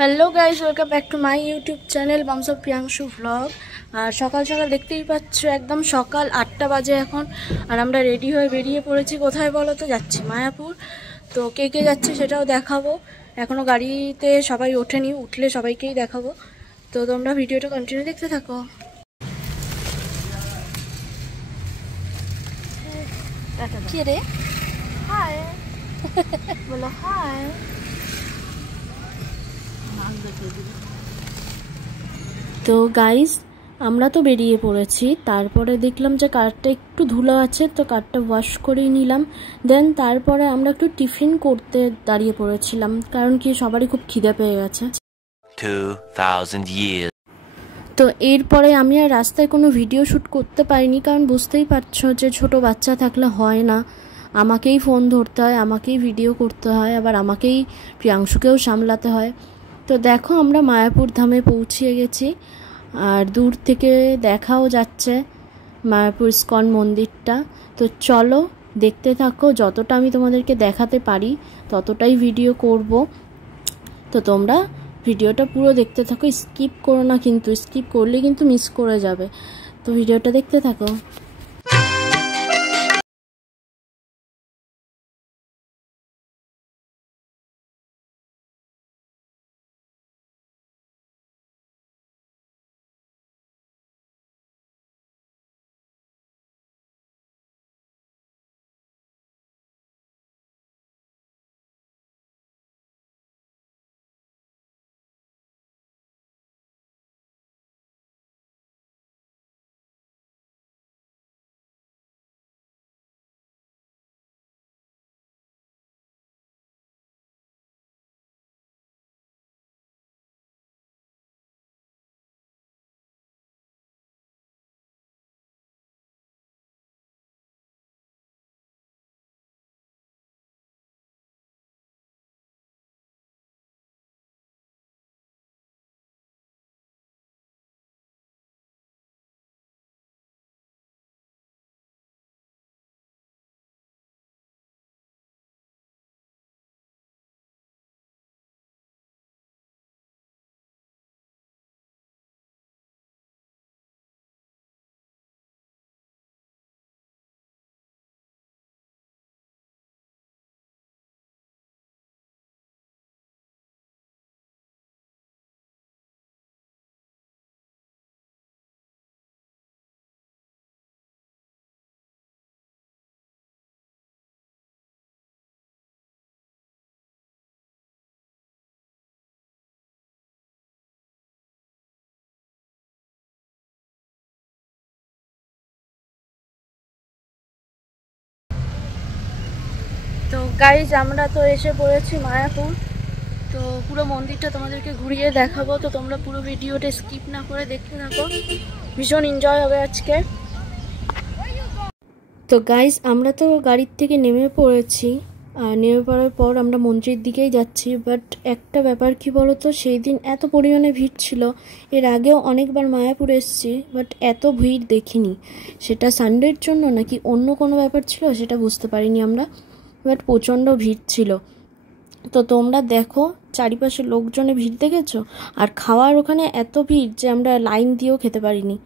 Hello guys, welcome back to my YouTube channel বামস of Priyanshu vlog. আর সকাল সকাল দেখতেই পাচ্ছ, একদম সকাল 8টা বাজে এখন। আর আমরা রেডি হয়ে বেরিয়ে পড়েছি। কোথায় বলো তো? যাচ্ছি মায়াপুর। তো কে কে যাচ্ছে সেটাও দেখাবো। এখনও গাড়িতে সবাই ওঠেনি, উঠলে সবাইকেই দেখাবো। তো তোমরা ভিডিওটা কন্টিনিউ দেখতে থাকো। কে রে? হাই বলো। হাই। তো গাইস, আমরা তো বেরিয়ে পড়েছি। তারপরে দেখলাম যে কারটা একটু ধুলো আছে, তো কারটা ওয়াশ করেই নিলাম। দেন তারপরে আমরা একটু টিফিন করতে দাঁড়িয়ে পড়েছিলাম, কারণ কি সবারই খুব খিদে পেয়ে গেছে। 2000 years। তো এরপরে আমি আর রাস্তায় কোনো ভিডিও শ্যুট করতে পারিনি, কারণ বুঝতেই পারছো যে ছোট বাচ্চা থাকলে হয় না, আমাকেই ফোন ধরতে হয়, আমাকেই ভিডিও করতে হয়, আবার আমাকেই প্রিয়াংশুকেও সামলাতে হয়। তো দেখো, আমরা মায়াপুর ধামে পৌঁছে গেছি। আর দূর থেকে দেখাও যাচ্ছে মায়াপুর ইস্কন মন্দিরটা। তো চলো দেখতে থাকো, যতটা আমি তোমাদেরকে দেখাতে পারি ততটাই ভিডিও করব। তো তোমরা ভিডিওটা পুরো দেখতে থাকো, স্কিপ করো না, কিন্তু স্কিপ করলে কিন্তু মিস করে যাবে। তো ভিডিওটা দেখতে থাকো। তো গাইজ, আমরা তো এসে পড়েছি মায়াপুর। তো পুরো মন্দিরটা তোমাদেরকে ঘুরিয়ে দেখাবো, তো তোমরা পুরো ভিডিওটা স্কিপ না করে দেখতে থাকো, ভীষণ এনজয় হবে আজকে। তো গাইজ, আমরা তো গাড়ির থেকে নেমে পড়েছি। আর নেমে পড়ার পর আমরা মন্দিরের দিকেই যাচ্ছি। বাট একটা ব্যাপার কি বলতো, সেই দিন এত পরিমাণে ভিড় ছিল। এর আগেও অনেকবার মায়াপুর এসেছি, বাট এত ভিড় দেখিনি। সেটা সানডের জন্য নাকি অন্য কোনো ব্যাপার ছিল সেটা বুঝতে পারিনি আমরা, বাট প্রচণ্ড ভিড় ছিল। তো তোমরা দেখো, চারিপাশে লোকজনে ভিড় দেখেছো। আর খাওয়ার ওখানে এত ভিড় যে আমরা লাইন দিয়েও খেতে পারিনি।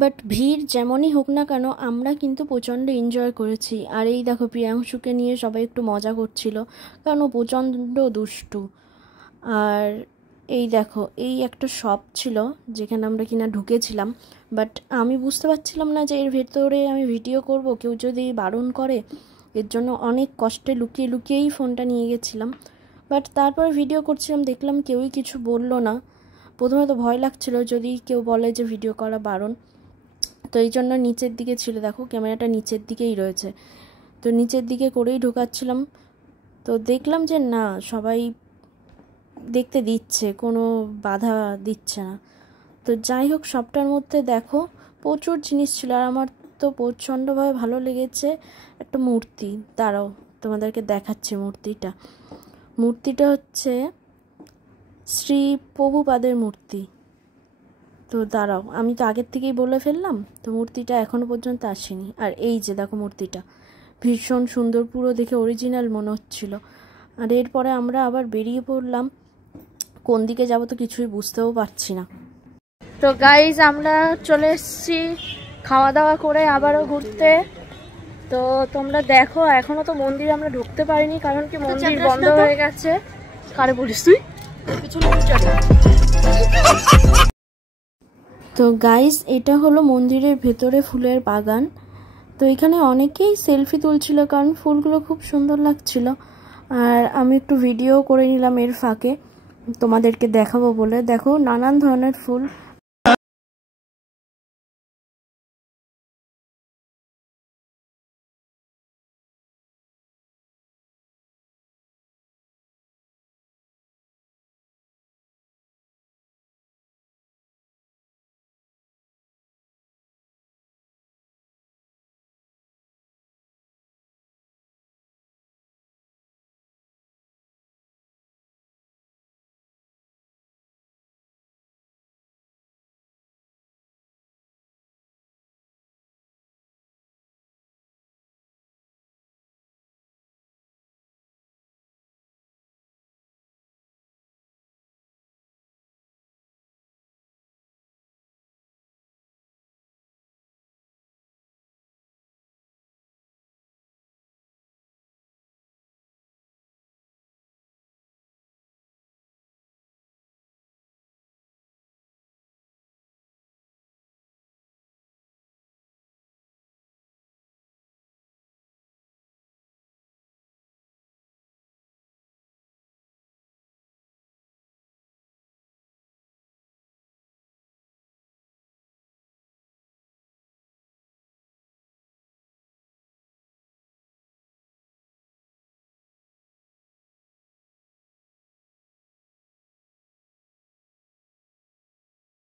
বাট ভিড় যেমনই হোক না কেন, আমরা কিন্তু প্রচণ্ড এনজয় করেছি। আর এই দেখো, প্রিয়াংশুকে নিয়ে সবাই একটু মজা করছিল, কারণ ও প্রচণ্ড দুষ্টু। আর এই দেখো, এই একটা শপ ছিল যেখানে আমরা কিনা ঢুকেছিলাম। বাট আমি বুঝতে পারছিলাম না যে এর ভেতরে আমি ভিডিও করব, কেউ যদি বারণ করে। এর জন্য অনেক কষ্টে লুকিয়ে লুকিয়েই ফোনটা নিয়ে গেছিলাম। বাট তারপরে ভিডিও করছিলাম, দেখলাম কেউই কিছু বললো না। প্রথমে তো ভয় লাগছিল যদি কেউ বলে যে ভিডিও করা বারণ। তো এই জন্য নিচের দিকে ছিল, দেখো ক্যামেরাটা নিচের দিকেই রয়েছে। তো নিচের দিকে করেই ঢোকাচ্ছিলাম। তো দেখলাম যে না, সবাই দেখতে দিচ্ছে, কোনো বাধা দিচ্ছে না। তো যাই হোক, সবটার মধ্যে দেখো প্রচুর জিনিস ছিল। আর আমার তো প্রচণ্ডভাবে ভালো লেগেছে একটা মূর্তি। দাঁড়াও, তোমাদেরকে দেখাচ্ছি মূর্তিটা হচ্ছে শ্রী প্রভুপাদের মূর্তি। তো দাঁড়াও, আমি তো আগের থেকেই বলে ফেললাম। তো মূর্তিটা এখনও পর্যন্ত আসেনি। আর এই যে দেখো মূর্তিটা ভীষণ সুন্দর, পুরো দেখে অরিজিনাল মনে হচ্ছিল। আর এরপরে আমরা আবার বেরিয়ে পড়লাম। কোন দিকে যাব তো কিছুই বুঝতেও পারছি না। তো গাইজ আমরা চলে এসেছি খাওয়া দাওয়া করে আবারও ঘুরতে। তো তোমরা দেখো, এখনো তো মন্দিরে আমরা ঢুকতে পারিনি, কারণ কি মন্দির বন্ধ হয়ে গেছে। কারে বলিস তুই? তো গাইজ এটা হলো মন্দিরের ভেতরে ফুলের বাগান। তো এখানে অনেকেই সেলফি তুলছিল, কারণ ফুলগুলো খুব সুন্দর লাগছিল। আর আমি একটু ভিডিও করে নিলাম এর ফাঁকে, তোমাদেরকে দেখাবো বলে। দেখো নানান ধরনের ফুল।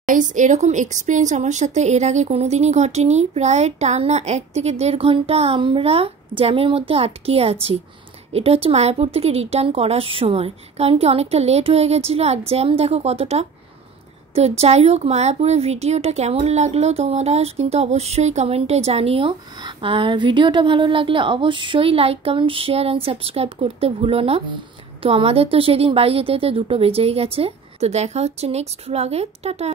গাইস এরকম এক্সপিরিয়েন্স আমার সাথে এর আগে কোনোদিনই ঘটেনি। প্রায় টানা 1 থেকে 1.5 ঘন্টা আমরা জ্যামের মধ্যে আটকিয়ে আছি। এটা হচ্ছে মায়াপুর থেকে রিটার্ন করার সময়, কারণ কি অনেকটা লেট হয়ে গেছিলো। আর জ্যাম দেখো কতটা। তো যাই হোক, মায়াপুরের ভিডিওটা কেমন লাগলো তোমরা কিন্তু অবশ্যই কমেন্টে জানিও। আর ভিডিওটা ভালো লাগলে অবশ্যই like, comment, share and subscribe করতে ভুলো না। তো আমাদের তো সেদিন বাড়ি যেতে যেতে 2টো বেজেই গেছে। তো দেখা হচ্ছে নেক্সট ভ্লগে। টাটা।